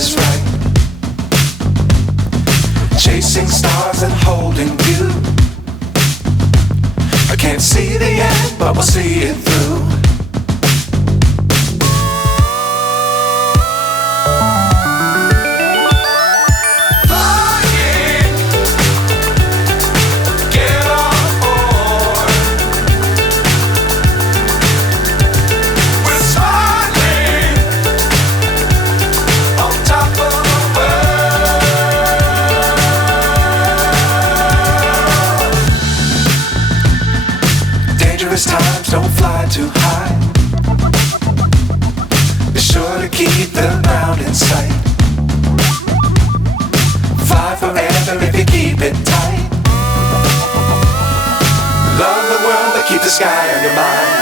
is right. Chasing stars and holding you. I can't see the end, but we'll see it through. Times don't fly too high. Be sure to keep the ground in sight. Fly forever if you keep it tight. Love the world but keep the sky on your mind.